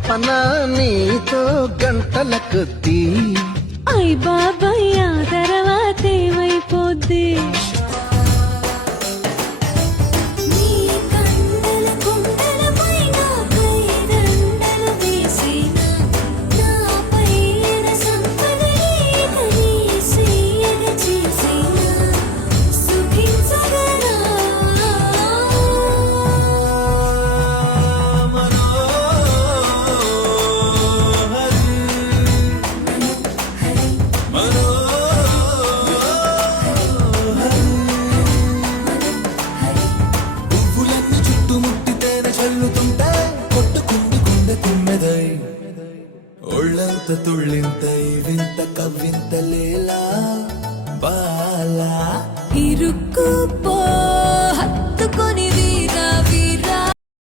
గడపనా నీతో గంటల కొద్దీ. అయ్ బాబాయ్ ఆ తర్వాత ఏమైపోద్ది? ఒళ్ళంత తుళ్ళింత వింత కవ్వింత లేలా బాలా ఇరుక్కుపో